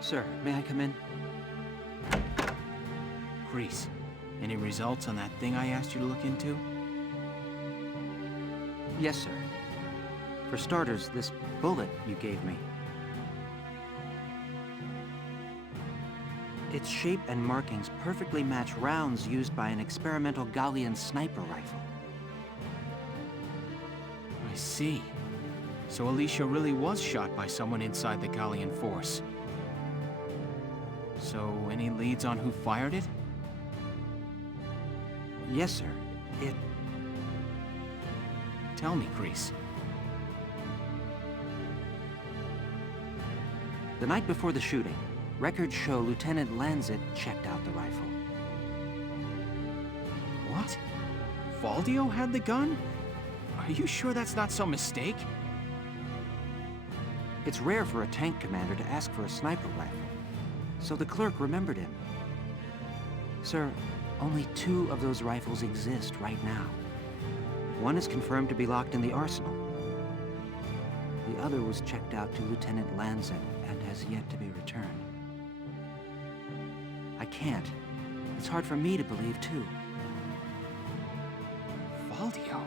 Sir, may I come in? Grease, any results on that thing I asked you to look into? Yes, sir. For starters, this bullet you gave me. Its shape and markings perfectly match rounds used by an experimental Gallian sniper rifle. I see. So Alicia really was shot by someone inside the Gallian force. So, any leads on who fired it? Yes, sir. Tell me, Grease. The night before the shooting, records show Lieutenant Lancet checked out the rifle. What? Valdio had the gun? Are you sure that's not some mistake? It's rare for a tank commander to ask for a sniper rifle, so the clerk remembered him. Sir, only 2 of those rifles exist right now. One is confirmed to be locked in the arsenal. The other was checked out to Lieutenant Lancet and has yet to be returned. I can't. It's hard for me to believe, too. Valdio?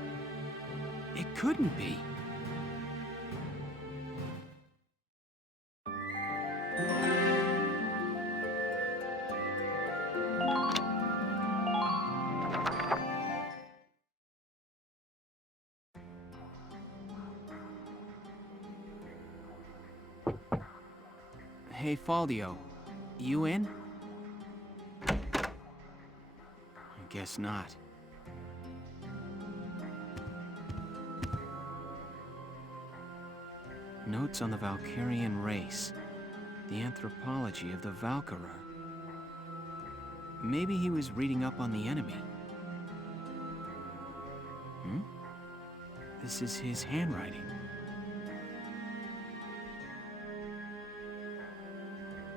It couldn't be. Hey, Valdio. You in? I guess not. Notes on the Valkyrian race. The anthropology of the Valkyria. Maybe he was reading up on the enemy. This is his handwriting.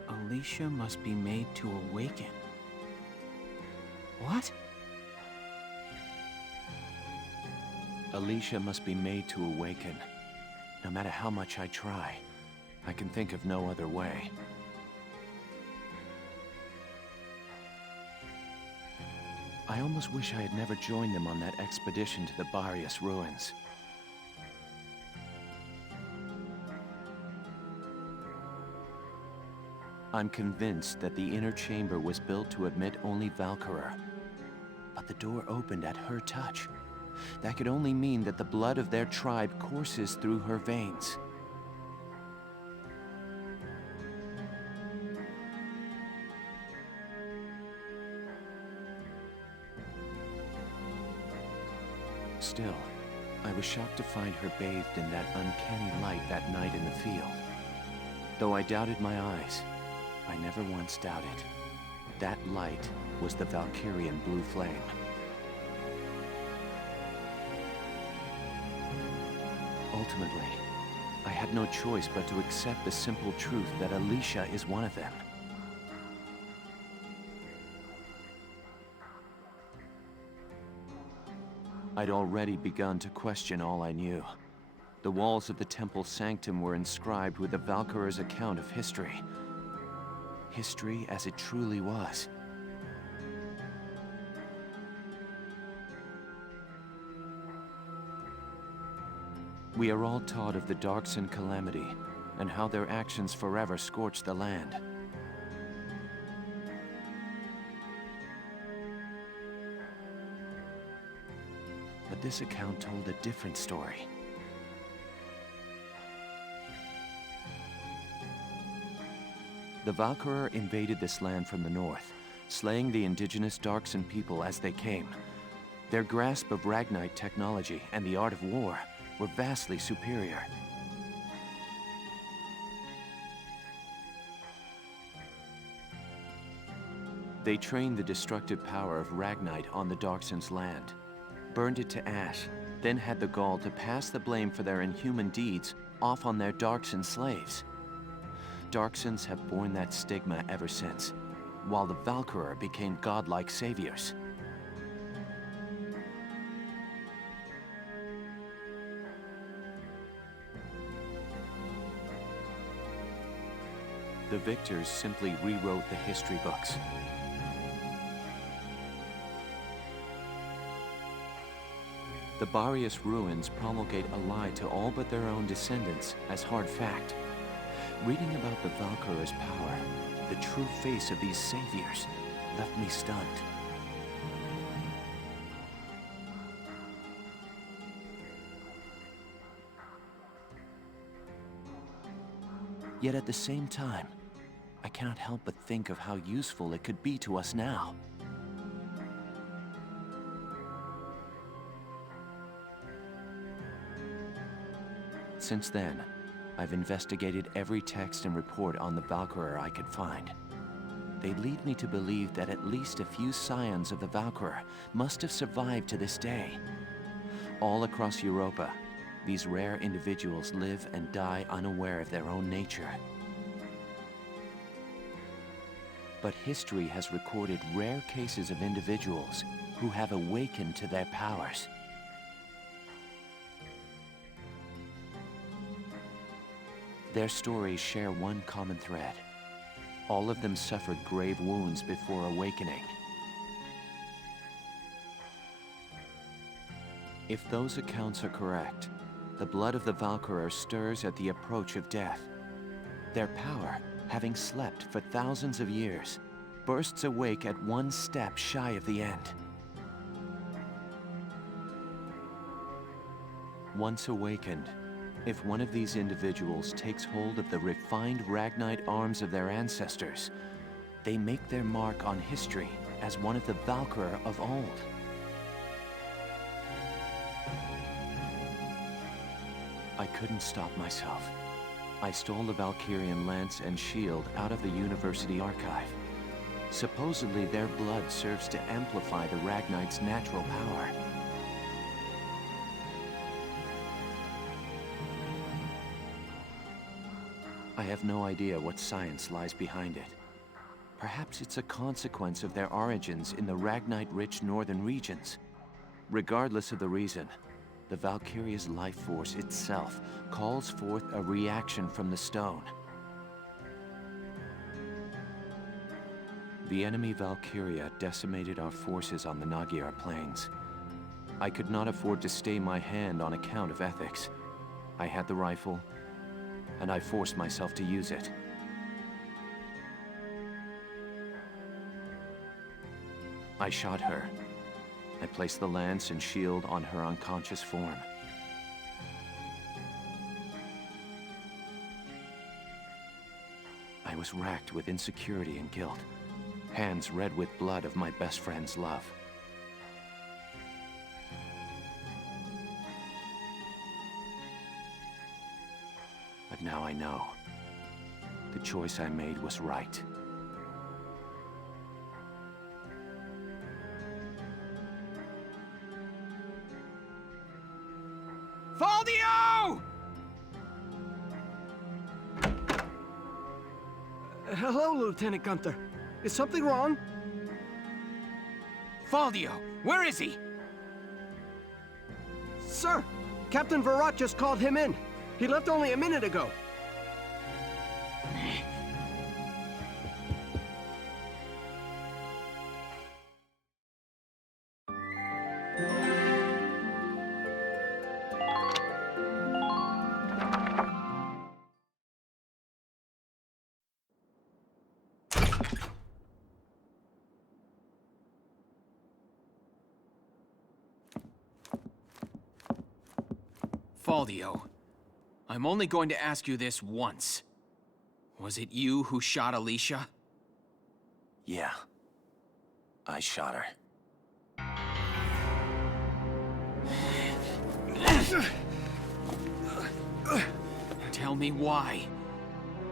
Alicia must be made to awaken. What? Alicia must be made to awaken. No matter how much I try, I can think of no other way. I almost wish I had never joined them on that expedition to the Barracks ruins. I'm convinced that the inner chamber was built to admit only Valkyria. But the door opened at her touch. That could only mean that the blood of their tribe courses through her veins. Still, I was shocked to find her bathed in that uncanny light that night in the field. Though I doubted my eyes, I never once doubted. That light was the Valkyrian blue flame. Ultimately, I had no choice but to accept the simple truth that Alicia is one of them. I'd already begun to question all I knew. The walls of the temple sanctum were inscribed with the Valkyria's account of history. History as it truly was. We are all taught of the Darkson calamity, and how their actions forever scorched the land. But this account told a different story. The Valkyria invaded this land from the north, slaying the indigenous Darkson people as they came. Their grasp of Ragnite technology and the art of war were vastly superior. They trained the destructive power of Ragnite on the Darkson's land, burned it to ash, then had the gall to pass the blame for their inhuman deeds off on their Darkson slaves. Darksons have borne that stigma ever since, while the Valkyria became godlike saviors. The victors simply rewrote the history books. The Barracks ruins promulgate a lie to all but their own descendants as hard fact. Reading about the Valkyria's power, the true face of these saviors, left me stunned. Yet at the same time, I cannot help but think of how useful it could be to us now. Since then, I've investigated every text and report on the Valkyria I could find. They lead me to believe that at least a few scions of the Valkyria must have survived to this day. All across Europa, these rare individuals live and die unaware of their own nature. But history has recorded rare cases of individuals who have awakened to their powers. Their stories share one common thread. All of them suffered grave wounds before awakening. If those accounts are correct, the blood of the Valkyria stirs at the approach of death. Their power, having slept for thousands of years, bursts awake at one step shy of the end. Once awakened, if one of these individuals takes hold of the refined Ragnite arms of their ancestors, they make their mark on history as one of the Valkyria of old. I couldn't stop myself. I stole the Valkyrian lance and shield out of the university archive. Supposedly their blood serves to amplify the Ragnite's natural power. I have no idea what science lies behind it. Perhaps it's a consequence of their origins in the Ragnite-rich northern regions. Regardless of the reason, the Valkyria's life force itself calls forth a reaction from the stone. The enemy Valkyria decimated our forces on the Magyar plains. I could not afford to stay my hand on account of ethics. I had the rifle, and I forced myself to use it. I shot her. I placed the lance and shield on her unconscious form. I was racked with insecurity and guilt, hands red with blood of my best friend's love. But now I know. The choice I made was right. Faldio! Hello, Lieutenant Gunther. Is something wrong? Faldio, where is he? Sir, Captain Varrot just called him in. He left only a minute ago. Faldio, I'm only going to ask you this once. Was it you who shot Alicia? Yeah. I shot her. Tell me why.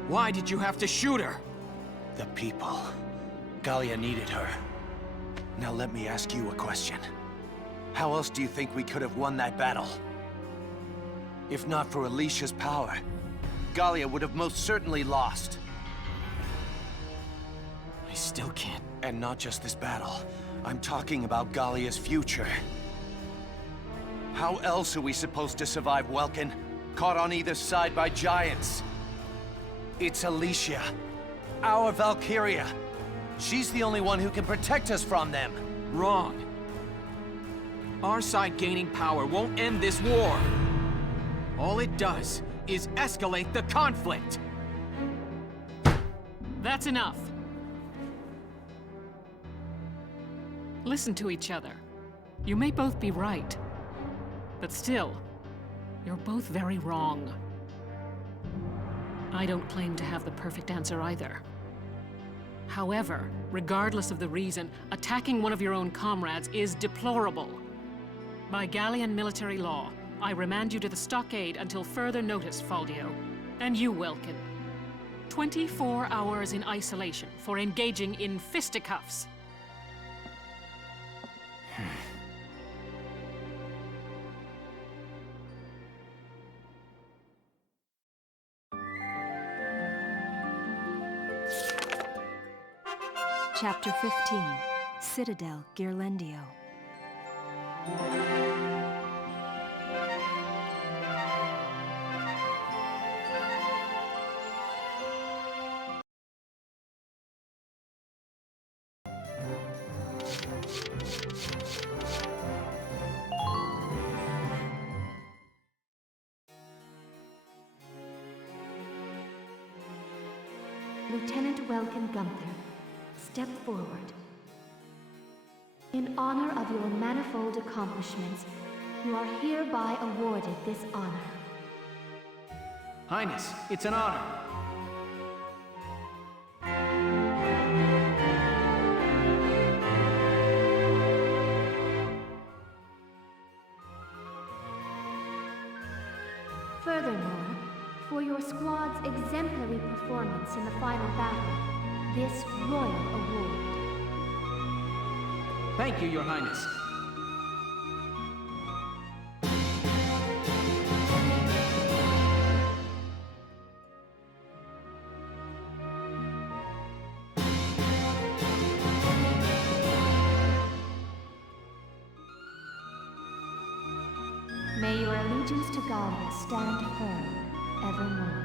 Why did you have to shoot her? The people. Gallia needed her. Now let me ask you a question. How else do you think we could have won that battle? If not for Alicia's power, Gallia would have most certainly lost. I still can't. And not just this battle. I'm talking about Gallia's future. How else are we supposed to survive Welkin, caught on either side by giants? It's Alicia. our Valkyria. She's the only one who can protect us from them. Wrong. Our side gaining power won't end this war. All it does is escalate the conflict. That's enough. Listen to each other. You may both be right, but still, you're both very wrong. I don't claim to have the perfect answer either. However, regardless of the reason, attacking one of your own comrades is deplorable. By Gallian military law, I remand you to the stockade until further notice, Faldio. And you, Welkin. 24 hours in isolation for engaging in fisticuffs. Chapter 15, Citadel Ghirlandaio. Lieutenant Welkin Gunther, step forward. In honor of your manifold accomplishments, you are hereby awarded this honor. Highness, it's an honor. Furthermore, for your squad's exemplary performance in the final battle, this royal award. Thank you, Your Highness. May your allegiance to Gallia stand firm evermore.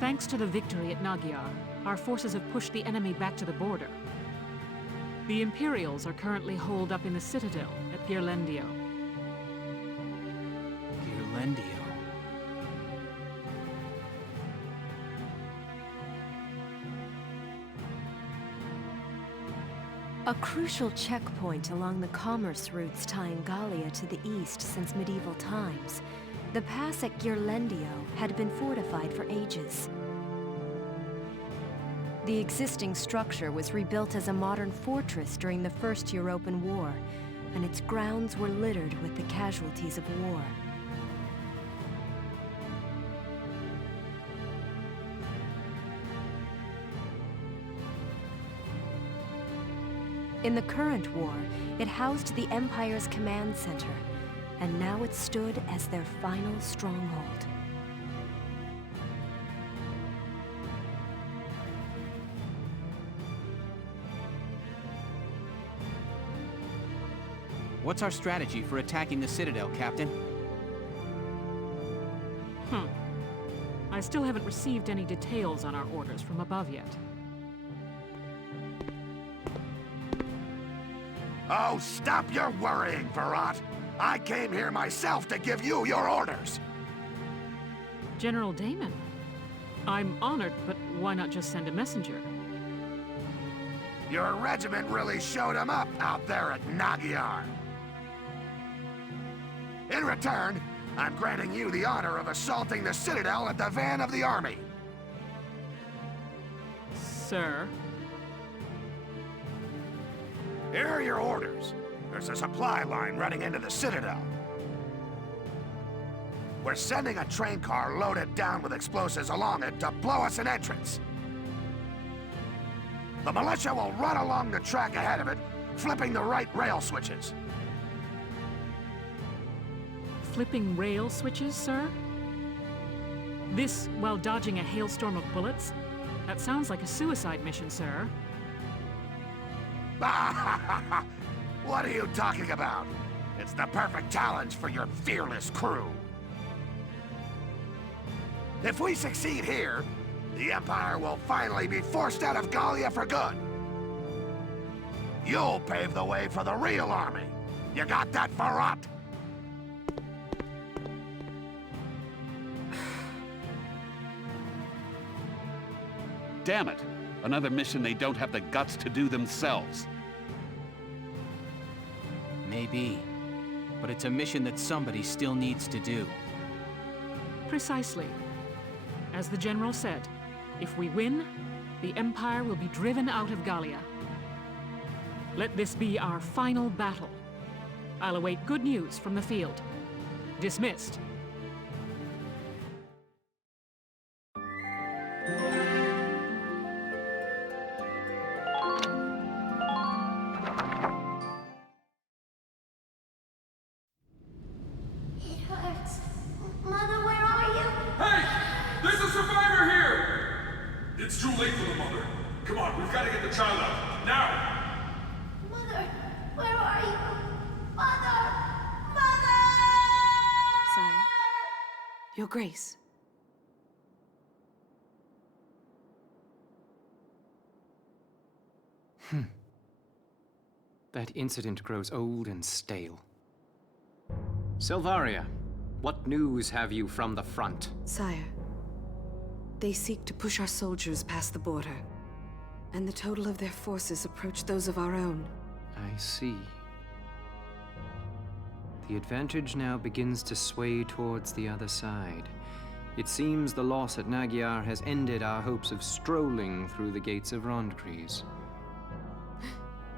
Thanks to the victory at Magyar, our forces have pushed the enemy back to the border. The Imperials are currently holed up in the Citadel at Ghirlandaio. Ghirlandaio. A crucial checkpoint along the commerce routes tying Gallia to the east since medieval times, the pass at Ghirlandaio had been fortified for ages. The existing structure was rebuilt as a modern fortress during the First European War, and its grounds were littered with the casualties of war. In the current war, it housed the Empire's command center, and now it stood as their final stronghold. What's our strategy for attacking the Citadel, Captain? I still haven't received any details on our orders from above yet. Oh, stop your worrying, Varrat! I came here myself to give you your orders! General Damon, I'm honored, but why not just send a messenger? Your regiment really showed him up out there at Magyar. In return, I'm granting you the honor of assaulting the Citadel at the van of the army. Sir? Here are your orders. There's a supply line running into the Citadel. We're sending a train car loaded down with explosives along it to blow us an entrance. The militia will run along the track ahead of it, flipping the right rail switches. Flipping rail switches, sir? This while dodging a hailstorm of bullets? That sounds like a suicide mission, sir. What are you talking about? It's the perfect challenge for your fearless crew. If we succeed here, the Empire will finally be forced out of Gallia for good. You'll pave the way for the real army. You got that, Varrat? Damn it! Another mission they don't have the guts to do themselves. Maybe. But it's a mission that somebody still needs to do. Precisely. As the General said, if we win, the Empire will be driven out of Gallia. Let this be our final battle. I'll await good news from the field. Dismissed. It's too late for the mother. Come on, we've got to get the child out. Now! Mother, where are you? Mother! Mother! Sire, Your Grace. That incident grows old and stale. Silvaria, what news have you from the front? Sire, they seek to push our soldiers past the border, and the total of their forces approach those of our own. I see. The advantage now begins to sway towards the other side. It seems the loss at Magyar has ended our hopes of strolling through the gates of Rondgries.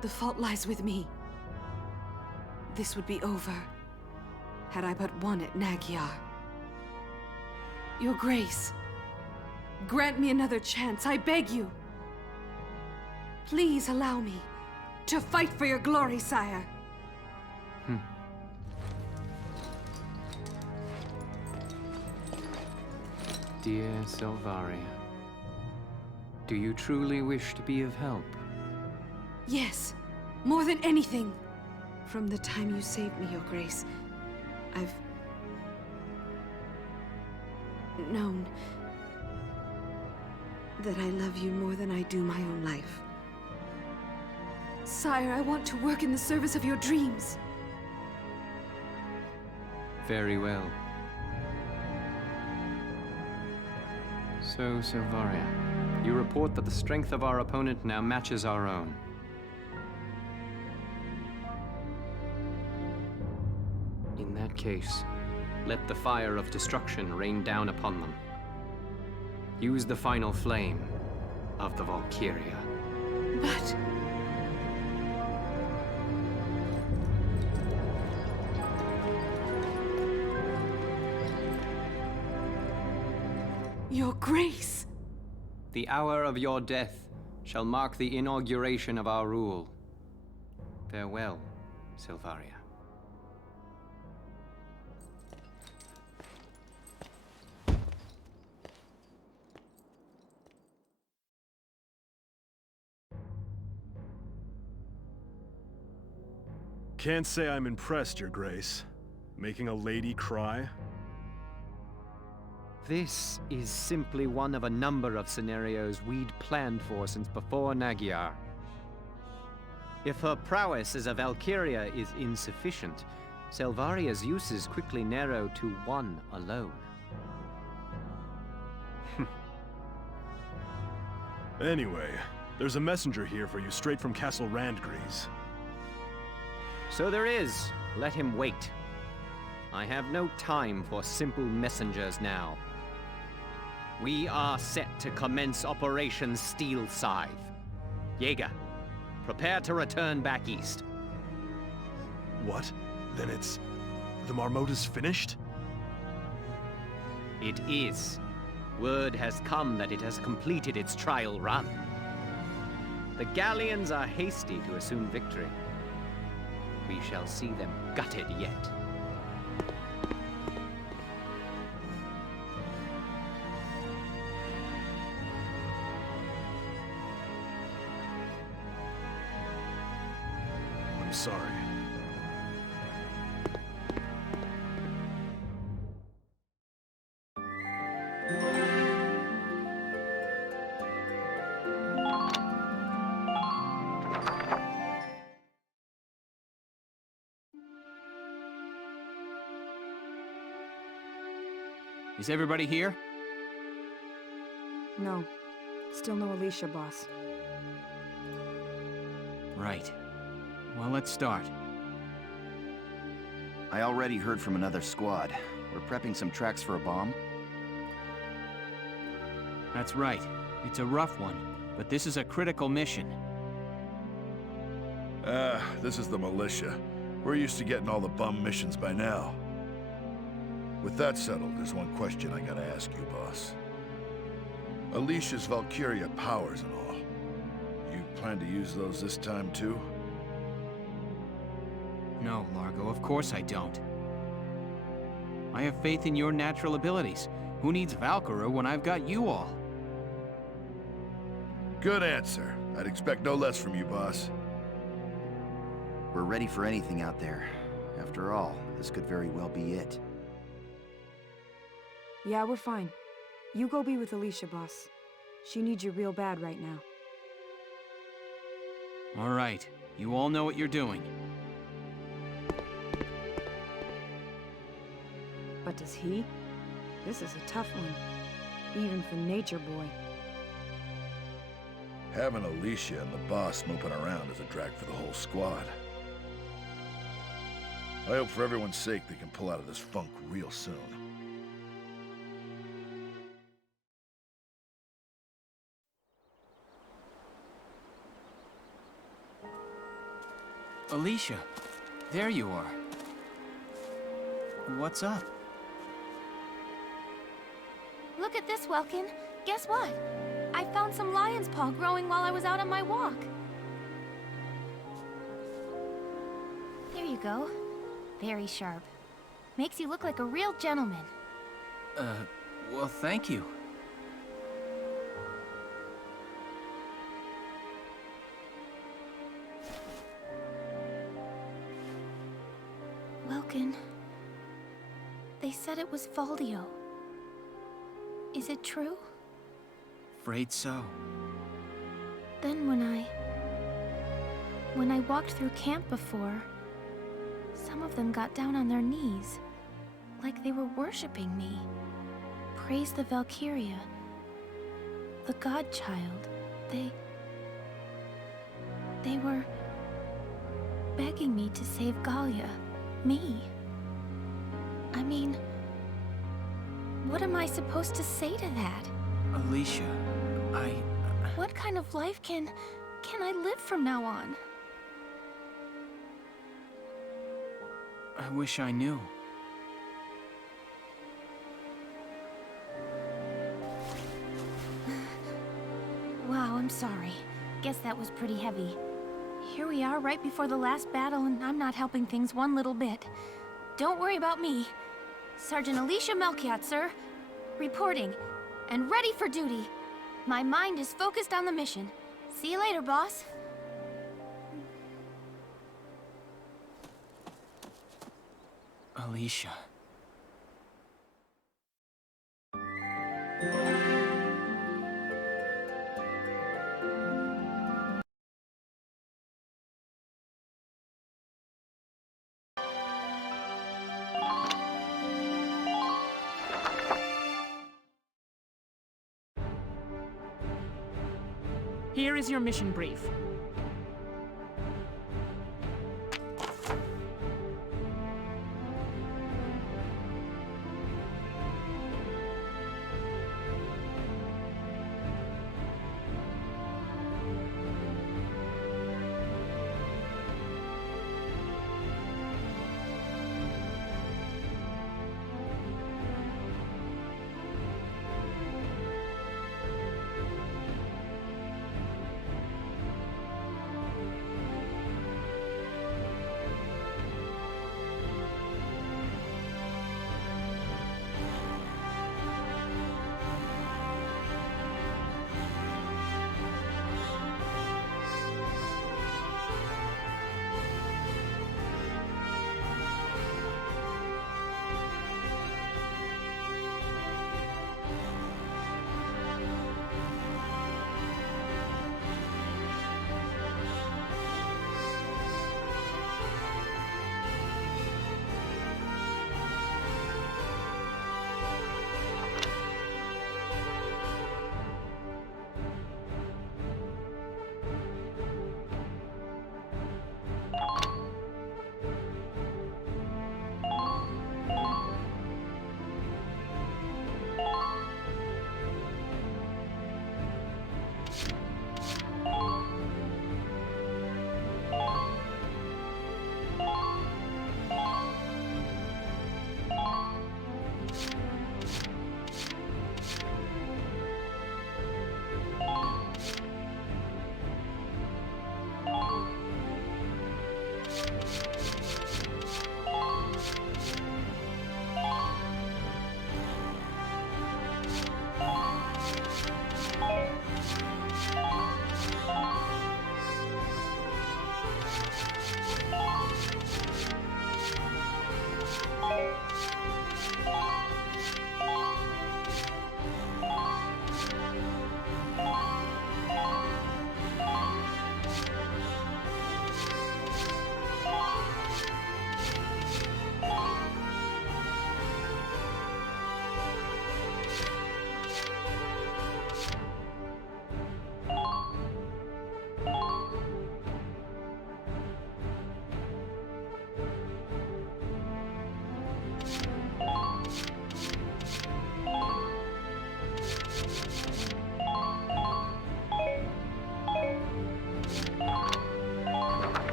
The fault lies with me. This would be over had I but won at Magyar. Your Grace, grant me another chance, I beg you. Please allow me to fight for your glory, sire. Dear Silvaria, do you truly wish to be of help? Yes, more than anything. From the time you saved me, Your Grace, I've known that I love you more than I do my own life. Sire, I want to work in the service of your dreams. Very well. So, Silvaria, you report that the strength of our opponent now matches our own. case, let the fire of destruction rain down upon them. Use the final flame of the Valkyria. But... Your Grace! The hour of your death shall mark the inauguration of our rule. Farewell, Silvaria. Can't say I'm impressed, Your Grace. Making a lady cry? This is simply one of a number of scenarios we'd planned for since before Magyar. If her prowess as a Valkyria is insufficient, Silvaria's uses quickly narrow to one alone. Anyway, there's a messenger here for you straight from Castle Randgrease. So there is. Let him wait. I have no time for simple messengers now. We are set to commence Operation Steel Scythe. Jaeger, prepare to return back east. What? Then it's... the Marmota's finished? It is. Word has come that it has completed its trial run. The Gallians are hasty to assume victory. We shall see them gutted yet. I'm sorry. Is everybody here? No. Still no Alicia, boss. Right. Well, let's start. I already heard from another squad. We're prepping some tracks for a bomb. That's right. It's a rough one, but this is a critical mission. This is the militia. We're used to getting all the bum missions by now. With that settled, there's one question I gotta ask you, boss. Alicia's Valkyria powers and all. You plan to use those this time, too? No, Largo, of course I don't. I have faith in your natural abilities. Who needs Valkyria when I've got you all? Good answer. I'd expect no less from you, boss. We're ready for anything out there. After all, this could very well be it. Yeah, we're fine. You go be with Alicia, boss. She needs you real bad right now. All right. You all know what you're doing. But does he? This is a tough one. Even for Nature Boy. Having Alicia and the boss moping around is a drag for the whole squad. I hope for everyone's sake they can pull out of this funk real soon. Alicia, there you are. What's up? Look at this, Welkin. Guess what? I found some lion's paw growing while I was out on my walk. There you go. Very sharp. Makes you look like a real gentleman. Well, thank you. Welkin. They said it was Faldio. Is it true? Afraid so. Then when I walked through camp before, some of them got down on their knees, like they were worshipping me. Praised the Valkyria, the Godchild. They were begging me to save Gallia, me. I mean, what am I supposed to say to that? Alicia, What kind of life can I live from now on? I wish I knew. Wow, I'm sorry. Guess that was pretty heavy. Here we are right before the last battle, and I'm not helping things one little bit. Don't worry about me. Sergeant Alicia Melchiot, sir. Reporting. And ready for duty. My mind is focused on the mission. See you later, boss. Alicia. Here is your mission brief.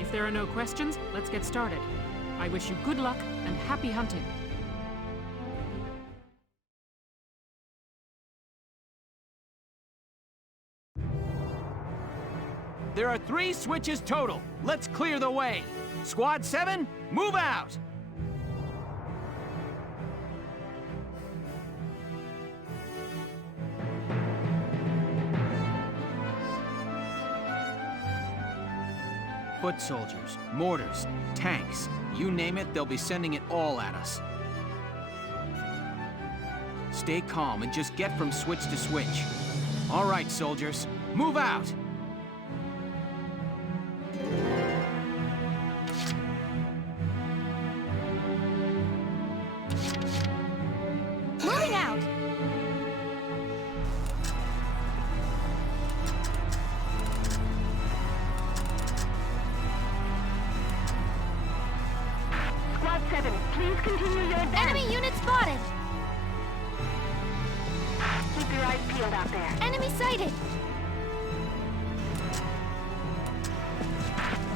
If there are no questions, let's get started. I wish you good luck and happy hunting. There are 3 switches total. Let's clear the way. Squad 7, move out! Foot soldiers, mortars, tanks, you name it, they'll be sending it all at us. Stay calm and just get from switch to switch. All right, soldiers, move out! Moving out! Squad 7, please continue your advance. eyes peeled out there. Enemy sighted!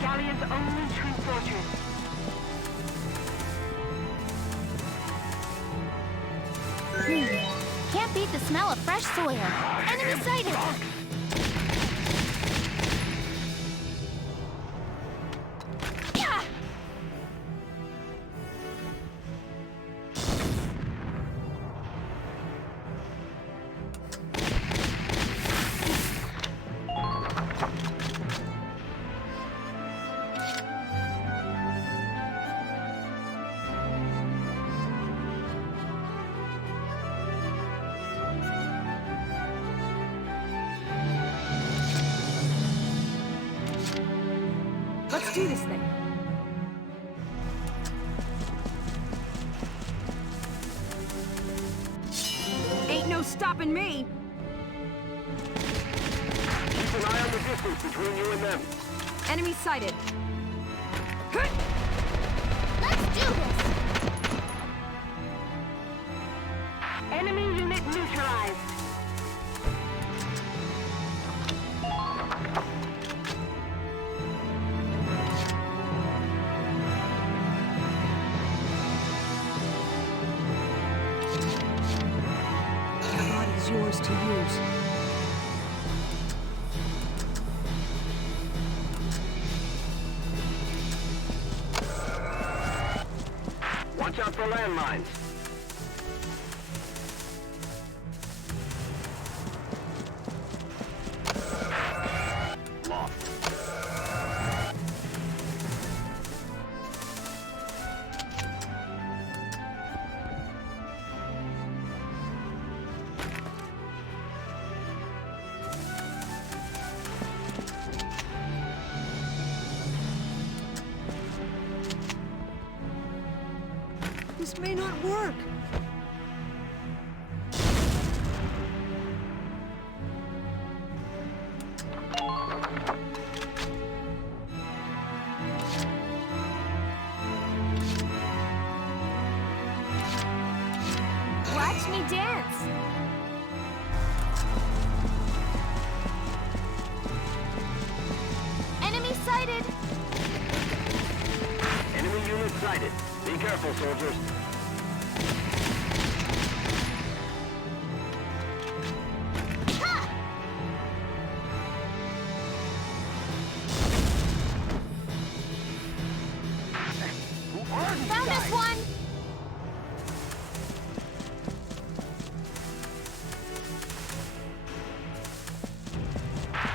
Gallia's only true fortress. Can't beat the smell of fresh soil. Enemy sighted! Yeah! Let's do this thing. Ain't no stopping me! Keep an eye on the distance between you and them. Enemy sighted. Let's do this! Enemy unit neutralized. The body's yours to use. Watch out for landmines. Lost. This may not work. Watch me dance! Enemy sighted! Enemy unit sighted. Be careful, soldiers. Found us one!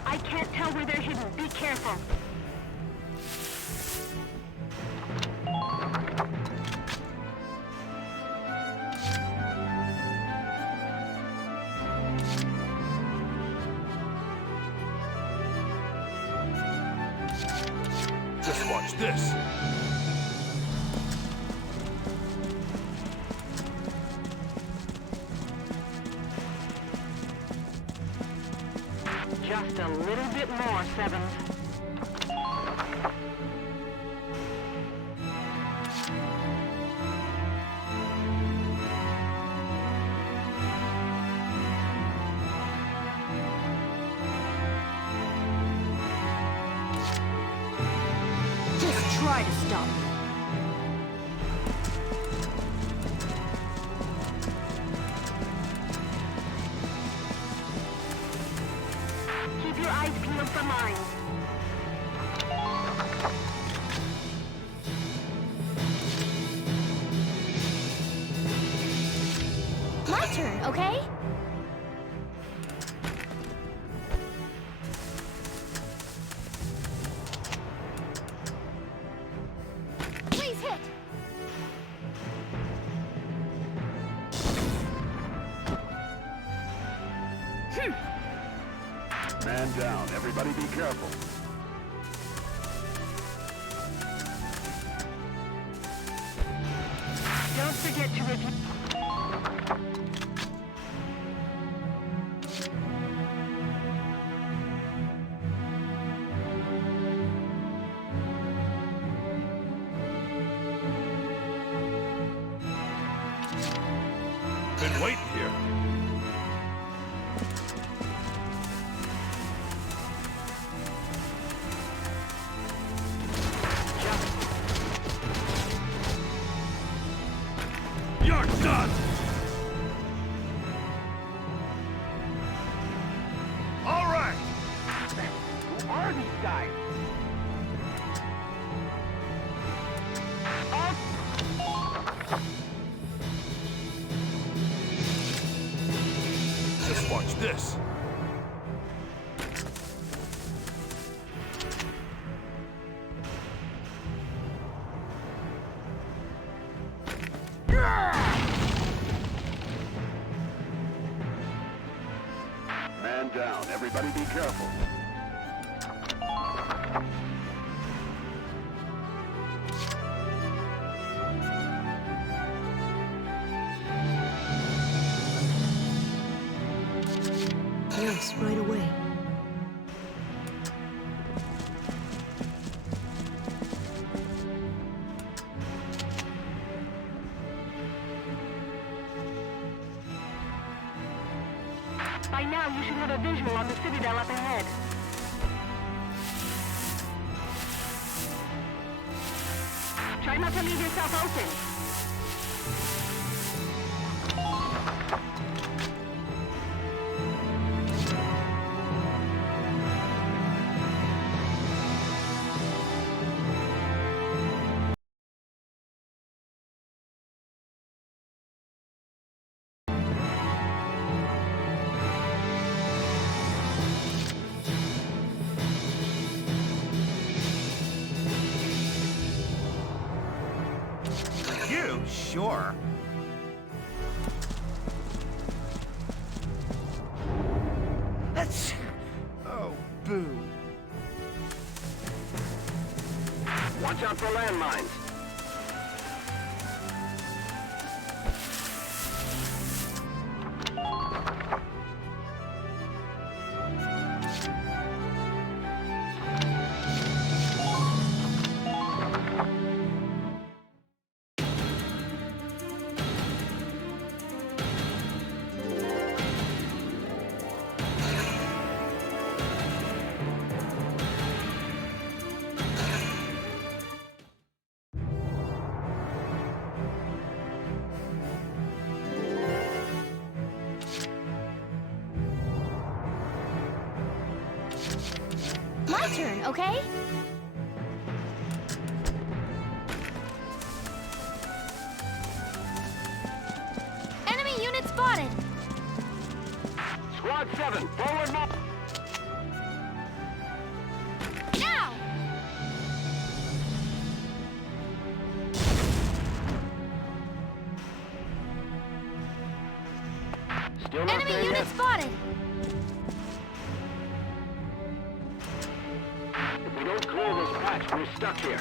I can't tell where they're hidden. Be careful. Just watch this. Just a little bit more, Seventh. Just try to stop me. Keep your eyes peeled for mines. My turn, okay? Please hit! Man down. Everybody be careful. Don't forget to review. Been waiting here. done! All right! Who are these guys? Just watch this. Man down. Everybody be careful. Yes, right away. By now, you should have a visual on the Citadel up ahead. Try not to leave yourself open. You? Sure. That's... Oh, boo. Watch out for landmines. My turn, okay? Enemy unit spotted! Squad 7, forward march! Now! Still not Enemy there unit yet. spotted! If we don't clear this patch, we're stuck here.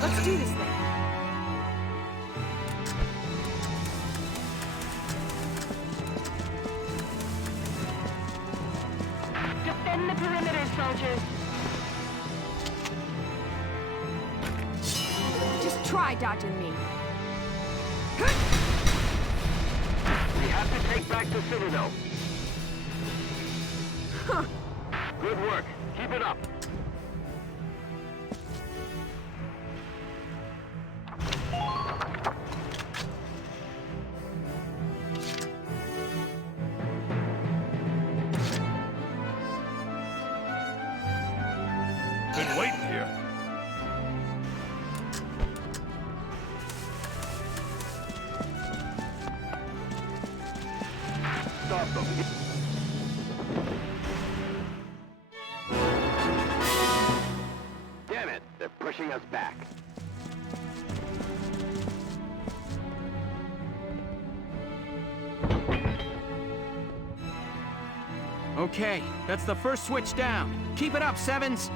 Let's do this thing. Defend the perimeter, soldiers. Just try dodging me. We have to take back the Citadel. Good work. Keep it up. Been waiting here. Stop them. Damn it, they're pushing us back. Okay, that's the first switch down. Keep it up, Sevens!